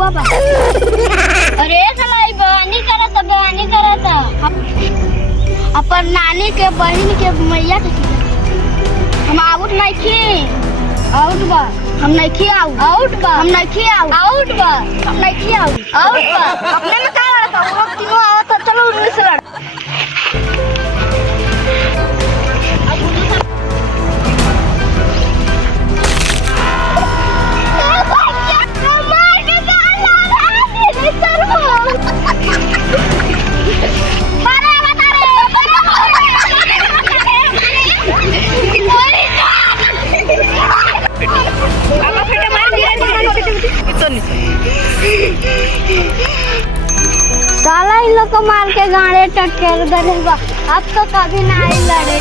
हुआ बा। अरे साला बहनी करता अपन नानी के बहन के मैया के हम आउट नहीं खी आउट बा हम नहीं खी आउट बा हम नहीं खी आउट बा हम नहीं खी आउट बा अपने में का लड़ता वो लोग तीनों आवत चलो उनमें से लड़ साला इन लोग को मार के गाड़े टक्कर गए अब तो कभी ना आई लड़े